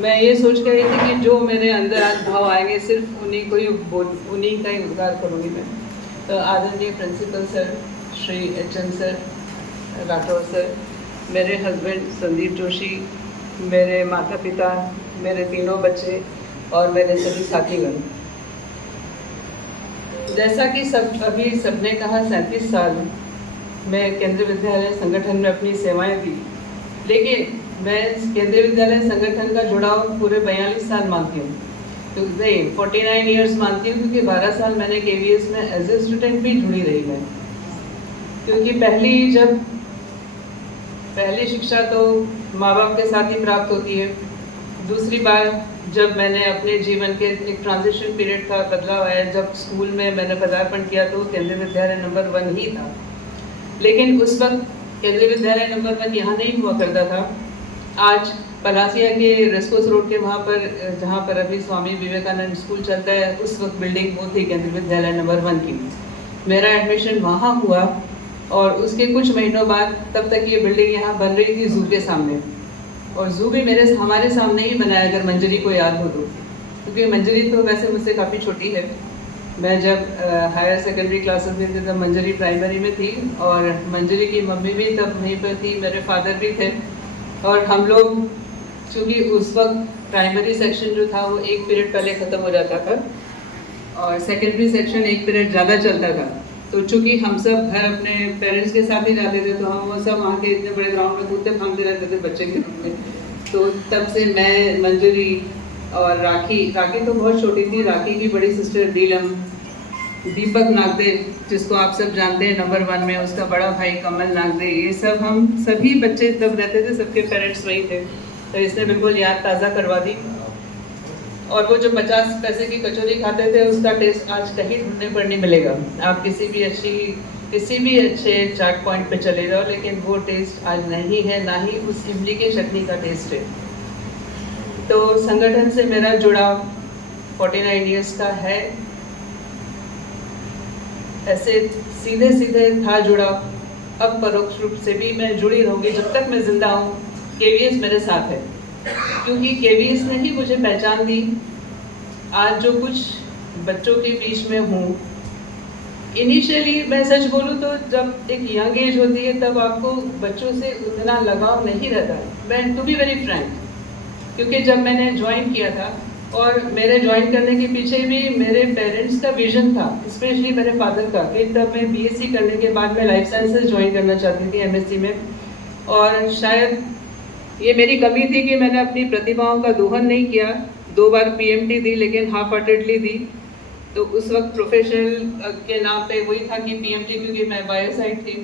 मैं ये सोच कर रही थी कि जो मेरे अंदर आज भाव आएंगे सिर्फ उन्हीं का ही उद्धार करूँगी मैं। तो आदरणीय principal sir, Shri H N. Sir, Rathore sir, मेरे हस्बैंड संदीप जोशी, मेरे माता पिता, मेरे तीनों बच्चे और मेरे सभी साथीगण, जैसा कि अभी सबने कहा 37 साल मैं केंद्रीय विद्यालय संगठन में अपनी सेवाएं दी, लेकिन मैं केंद्रीय विद्यालय संगठन का जुड़ाव पूरे 42 साल मानती हूँ, तो नहीं 49 ईयर्स मानती हूँ, क्योंकि 12 साल मैंने केवीएस में एज ए स्टूडेंट भी जुड़ी रही मैं। क्योंकि पहली शिक्षा तो माँ बाप के साथ ही प्राप्त होती है। दूसरी बार जब मैंने अपने जीवन के एक ट्रांजिशन पीरियड का बदलाव आया, जब स्कूल में मैंने पदार्पण किया तो केंद्रीय विद्यालय नंबर 1 ही था, लेकिन उस वक्त केंद्रीय विद्यालय नंबर 1 यहाँ नहीं हुआ करता था। आज पलासिया के रेस्कोस रोड के वहाँ पर, जहाँ पर अभी स्वामी विवेकानंद स्कूल चलता है, उस वक्त बिल्डिंग वो थी केंद्रीय विद्यालय नंबर 1 की। मेरा एडमिशन वहाँ हुआ और उसके कुछ महीनों बाद, तब तक ये बिल्डिंग यहाँ बन रही थी जू के सामने, और जू भी हमारे सामने ही बनाया, अगर मंजरी को याद हो तो, क्योंकि मंजरी तो वैसे मुझसे काफ़ी छोटी है। मैं जब हायर सेकेंडरी क्लासेस में थी तब मंजरी प्राइमरी में थी, और मंजरी की मम्मी भी तब वहीं पर थी, मेरे फादर भी थे, और हम लोग, चूँकि उस वक्त प्राइमरी सेक्शन जो था वो 1 पीरियड पहले ख़त्म हो जाता था और सेकेंडरी सेक्शन 1 पीरियड ज़्यादा चलता था, तो चूँकि हम सब घर अपने पेरेंट्स के साथ ही जाते थे, तो हम वो सब वहाँ के इतने बड़े ग्राउंड में कूदते फांदते रहते थे बच्चे के रूप में। तो तब से मैं, मंजरी और राखी तो बहुत छोटी थी, राखी की बड़ी सिस्टर नीलम, दीपक नागदे जिसको आप सब जानते हैं नंबर 1 में, उसका बड़ा भाई कमल नागदे, ये सब हम सभी बच्चे तब रहते थे, सबके पेरेंट्स वही थे, तो इसने बिल्कुल याद ताज़ा करवा दी। और वो जो 50 पैसे की कचौरी खाते थे, उसका टेस्ट आज कहीं ढूंढने पर नहीं मिलेगा। आप किसी भी अच्छे चाट पॉइंट पे चले जाओ, लेकिन वो टेस्ट आज नहीं है, ना ही उस इमली के चटनी का टेस्ट है। तो संगठन से मेरा जुड़ाव 49 ईयर्स का है। ऐसे सीधे था जुड़ाव, अब परोक्ष रूप से भी मैं जुड़ी रहूँगी जब तक मैं जिंदा हूँ। केवीएस मेरे साथ है, क्योंकि केवीएस ने ही मुझे पहचान दी। आज जो कुछ बच्चों के बीच में हूँ, इनिशियली मैं सच बोलूँ तो जब एक यंग एज होती है तब आपको बच्चों से उतना लगाव नहीं रहता, मैं टू बी वेरी फ्रैंक, क्योंकि जब मैंने ज्वाइन किया था, और मेरे ज्वाइन करने के पीछे भी मेरे पेरेंट्स का विजन था, स्पेशली मेरे फादर का, कि तब मैं बीएससी करने के बाद मैं लाइफ साइंसेज ज्वाइन करना चाहती थी एमएससी में। और शायद ये मेरी कमी थी कि मैंने अपनी प्रतिभाओं का दोहन नहीं किया। 2 बार पीएमटी दी, लेकिन हाफ हार्टेडली दी। तो उस वक्त प्रोफेशनल के नाम पे वही था कि पीएमटी, क्योंकि मैं बायोसाइड थी।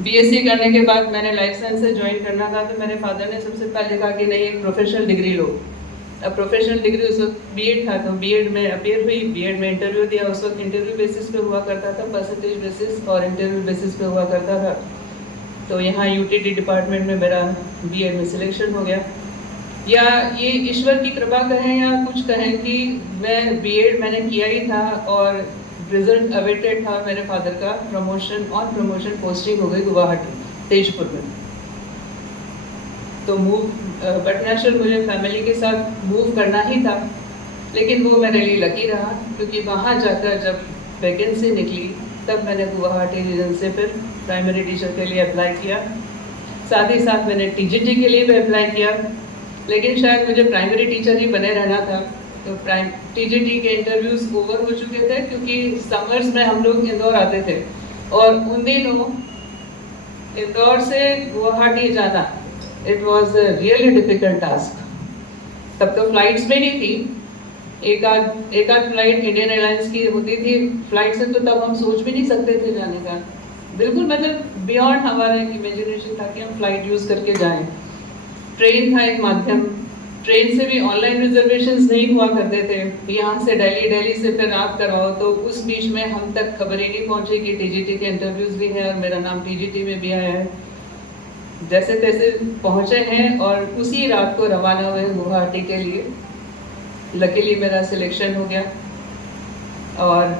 बीएससी करने के बाद मैंने लाइफ साइंसेज ज्वाइन करना था, तो मेरे फादर ने सबसे पहले कहा कि नहीं, एक प्रोफेशनल डिग्री लो। अब प्रोफेशनल डिग्री उस वक्त बीएड था, तो बीएड में अपीयर हुई, बीएड में इंटरव्यू दिया। उस वक्त इंटरव्यू बेसिस पे हुआ करता था, परसेंटेज बेसिस और इंटरव्यू बेसिस पे हुआ करता था। तो यहाँ यूटीटी डिपार्टमेंट में मेरा बीएड में सिलेक्शन हो गया। या ये ईश्वर की कृपा कहें या कुछ कहें कि मैं बीएड मैंने किया ही था और रिजल्ट अवेटेड था मेरे फादर का, प्रमोशन पोस्टिंग हो गई गुवाहाटी तेजपुर में। तो बट नेचुरल मुझे फैमिली के साथ मूव करना ही था, लेकिन वो मेरे लिए लकी रहा, क्योंकि वहाँ जाकर जब वैकेंसी निकली तब मैंने गुवाहाटी रीजन से फिर प्राइमरी टीचर के लिए अप्लाई किया। साथ ही साथ मैंने टीजीटी के लिए भी अप्लाई किया, लेकिन शायद मुझे प्राइमरी टीचर ही बने रहना था। तो टीजीटी के इंटरव्यूज़ ओवर हो चुके थे, क्योंकि समर्स में हम लोग इंदौर आते थे, और उन दिनों इंदौर से गुवाहाटी जाना it was a really difficult task. तब तो फ्लाइट्स में नहीं थी, एक आध फ्लाइट इंडियन एयरलाइंस की होती थी, फ्लाइट से तो तब हम सोच भी नहीं सकते थे जाने का, बिल्कुल मतलब बियॉन्ड हमारा इमेजिनेशन था कि हम फ्लाइट यूज़ करके जाएं। ट्रेन था एक माध्यम, ट्रेन से भी ऑनलाइन रिजर्वेशंस नहीं हुआ करते थे, यहाँ से दिल्ली से फिर आप करवाओ, तो उस बीच में हम तक खबर ही नहीं पहुँची कि टीजीटी के इंटरव्यूज़ भी हैं और मेरा नाम टीजीटी में भी आया है। जैसे तैसे पहुँचे हैं और उसी रात को रवाना हुए गुवाहाटी के लिए। लकीली मेरा सिलेक्शन हो गया, और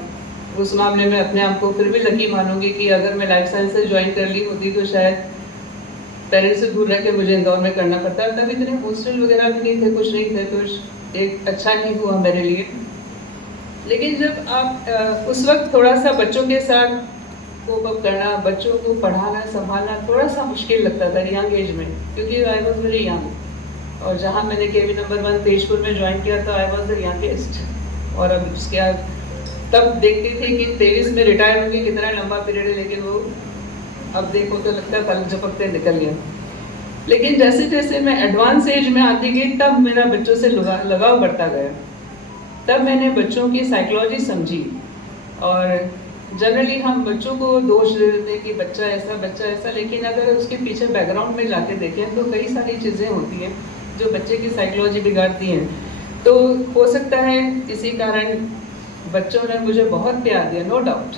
उस मामले में अपने आप को फिर भी लकी मानूंगी कि अगर मैं लाइफ साइंसेज ज्वाइन कर ली होती तो शायद पेरेंट्स से दूर रह के मुझे इंदौर में करना पड़ता है। तब इतने हॉस्टल वगैरह भी नहीं थे, कुछ नहीं थे, तो एक अच्छा नहीं हुआ मेरे लिए। लेकिन जब आप उस वक्त थोड़ा सा बच्चों के साथ कोप अप करना, बच्चों को पढ़ाना संभालना थोड़ा सा मुश्किल लगता था यंग एज में, क्योंकि आई वॉज वेरी यंग। और जहाँ मैंने केवी नंबर 1 तेजपुर में ज्वाइन किया था, आई वॉज द यंगेस्ट। और अब उसके बाद तब देखती थी कि 23 में रिटायर होंगी, कितना लंबा पीरियड है, लेकिन वो अब देखो तो लगता है पल झपकते निकल गया। लेकिन जैसे जैसे मैं एडवांस एज में आती गई, तब मेरा बच्चों से लगाव बढ़ता गया। तब मैंने बच्चों की साइकोलॉजी समझी। और जनरली हम बच्चों को दोष दे देते हैं कि बच्चा ऐसा, लेकिन अगर उसके पीछे बैकग्राउंड में जाके देखें तो कई सारी चीज़ें होती हैं जो बच्चे की साइकोलॉजी बिगाड़ती हैं। तो हो सकता है इसी कारण बच्चों ने मुझे बहुत प्यार दिया, नो डाउट।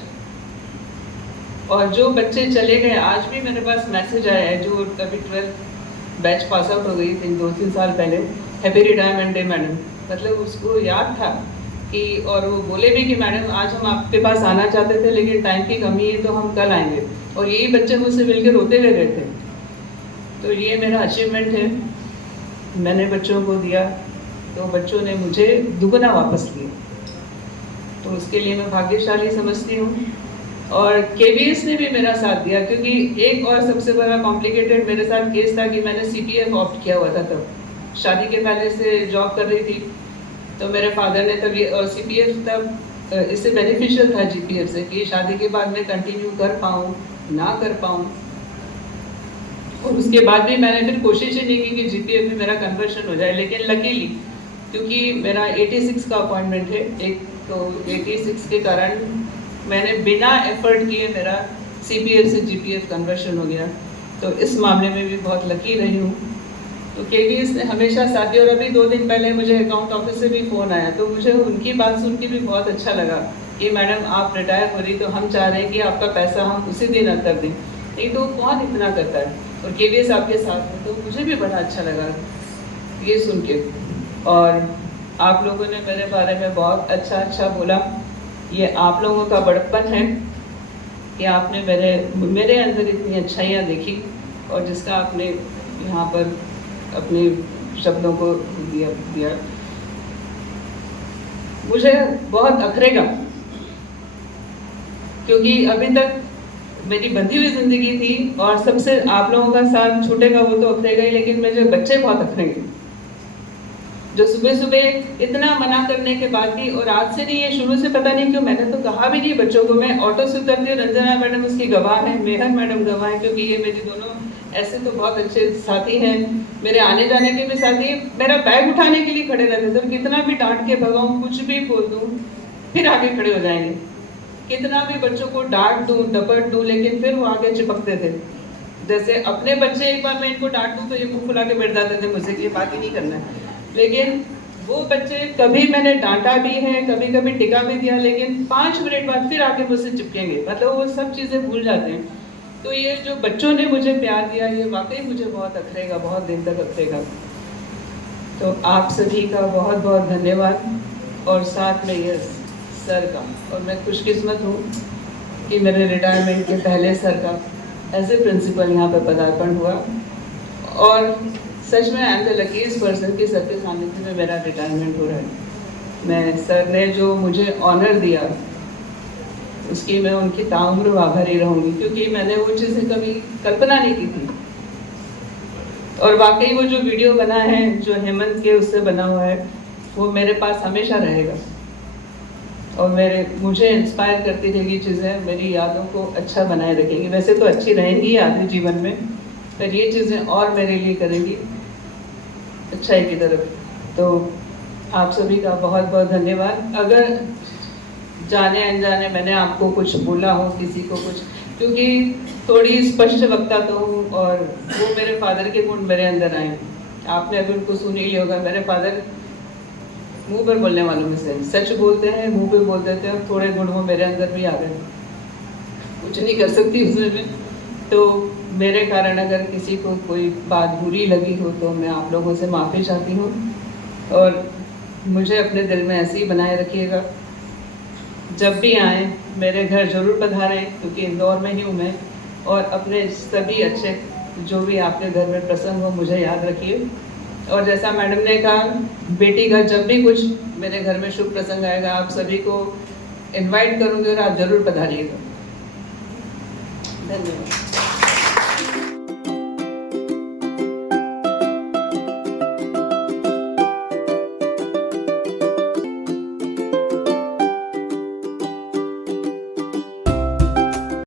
और जो बच्चे चले गए, आज भी मेरे पास मैसेज आया है, जो कभी 12th बैच पास आउट हो गई थी 2-3 साल पहले, हैप्पी रिटायरमेंट डे मैडम। मतलब उसको याद था कि, और वो बोले भी कि मैडम आज हम आपके पास आना चाहते थे लेकिन टाइम की कमी है तो हम कल आएंगे। और यही बच्चे मुझसे मिलकर रोते हुए गए थे। तो ये मेरा अचीवमेंट है, मैंने बच्चों को दिया तो बच्चों ने मुझे दुगना वापस लिया। तो उसके लिए मैं भाग्यशाली समझती हूँ। और केवीएस ने भी मेरा साथ दिया, क्योंकि एक और सबसे बड़ा कॉम्प्लिकेटेड मेरे साथ केस था कि मैंने सीपीएफ ऑप्ट किया हुआ था। तब शादी के पहले से जॉब कर रही थी, तो मेरे फादर ने तब ये, और सीपीएफ तब इससे बेनिफिशियल था जीपीएफ से, कि शादी के बाद मैं कंटिन्यू कर पाऊँ ना कर पाऊँ। और उसके बाद भी मैंने फिर कोशिश ही नहीं की कि जीपीएफ में मेरा कन्वर्शन हो जाए। लेकिन लकीली, क्योंकि मेरा 86 का अपॉइंटमेंट है एक, तो 86 के कारण मैंने बिना एफर्ट किए मेरा सीपीएफ से जीपीएफ कन्वर्शन हो गया। तो इस मामले में भी बहुत लकी रही हूँ। तो केवीएस ने हमेशा साथ दिया। और अभी 2 दिन पहले मुझे अकाउंट ऑफिस से भी फ़ोन आया, तो मुझे उनकी बात सुन के भी बहुत अच्छा लगा कि मैडम आप रिटायर हो रही, तो हम चाह रहे हैं कि आपका पैसा हम उसी दिन अदा कर दें। नहीं तो कौन इतना करता है, और केवीएस आपके साथ में, तो मुझे भी बड़ा अच्छा लगा ये सुन के। और आप लोगों ने मेरे बारे में बहुत अच्छा बोला। ये आप लोगों का बड़प्पन है कि आपने मेरे अंदर इतनी अच्छाइयाँ देखी, और जिसका आपने यहाँ पर अपने शब्दों को दिया। मुझे बहुत अखरेगा, क्योंकि अभी तक मेरी बंधी हुई जिंदगी थी, और सबसे आप लोगों का साथ छूटेगा वो तो अखरेगा ही, लेकिन मेरे बच्चे बहुत अखरेंगे, जो सुबह सुबह इतना मना करने के बाद भी। और आज से नहीं, ये शुरू से पता नहीं क्यों, मैंने तो कहा भी नहीं बच्चों को। मैं ऑटो से उतरती हूँ, रंजना मैडम उसकी गवाह है, मेहर मैडम गवाह है, क्योंकि ये मेरी दोनों ऐसे तो बहुत अच्छे साथी हैं, मेरे आने जाने के भी साथी। मेरा बैग उठाने के लिए खड़े रहते थे, कितना भी डांट के भगाऊं, कुछ भी बोल दूं, फिर आगे खड़े हो जाएंगे। कितना भी बच्चों को डांट दूं, डपट दूं, लेकिन फिर वो आगे चिपकते थे। जैसे अपने बच्चे, एक बार मैं इनको डांट दूं तो ये मुंह फुला के बैठ जाते थे मुझसे कि ये बात ही नहीं करना है। लेकिन वो बच्चे, कभी मैंने डांटा भी है, कभी कभी टिका भी दिया, लेकिन 5 मिनट बाद फिर आके मुझसे चिपकेंगे। मतलब वो सब चीज़ें भूल जाते हैं। तो ये जो बच्चों ने मुझे प्यार दिया, ये वाकई मुझे बहुत अखरेगा, बहुत दिन तक अखरेगा। तो आप सभी का बहुत बहुत धन्यवाद। और साथ में ये सर का, और मैं खुशकिस्मत हूँ कि मेरे रिटायरमेंट के पहले सर का एज ए प्रिंसिपल यहाँ पर पदार्पण हुआ। और सच में I am the luckiest person कि सर के सानिध्य में मेरा रिटायरमेंट हो रहा है। मैं, सर ने जो मुझे ऑनर दिया, उसकी मैं उनकी ताउम्र आभारी रहूँगी, क्योंकि मैंने वो चीज़ें कभी कल्पना नहीं की थी। और वाकई वो जो वीडियो बना है, जो हेमंत के उससे बना हुआ है, वो मेरे पास हमेशा रहेगा। और मुझे इंस्पायर करती रहेगी चीज़ें, मेरी यादों को अच्छा बनाए रखेंगी। वैसे तो अच्छी रहेंगी आधे जीवन में, पर ये चीज़ें और मेरे लिए करेंगी अच्छाई की तरफ। तो आप सभी का बहुत बहुत धन्यवाद। अगर जाने अनजाने मैंने आपको कुछ बोला हो, किसी को कुछ, क्योंकि थोड़ी स्पष्ट वक्ता तो हूँ, और वो मेरे फादर के गुण मेरे अंदर आए। आपने अभी उनको सुन ही लिया होगा। मेरे फादर मुंह पर बोलने वालों में से, सच बोलते हैं, मुंह पे बोल देते हैं, और थोड़े गुण वो मेरे अंदर भी आ गए, कुछ नहीं कर सकती उसमें भी। तो मेरे कारण अगर किसी को कोई बात बुरी लगी हो तो मैं आप लोगों से माफ़ी चाहती हूँ। और मुझे अपने दिल में ऐसे ही बनाए रखिएगा। जब भी आए मेरे घर ज़रूर पधारें, क्योंकि इंदौर में ही हूँ मैं। और अपने सभी अच्छे जो भी आपके घर में प्रसंग हो मुझे याद रखिए। और जैसा मैडम ने कहा, बेटी का जब भी कुछ मेरे घर में शुभ प्रसंग आएगा, आप सभी को इनवाइट करूँगी और आप ज़रूर पधारिएगा। धन्यवाद।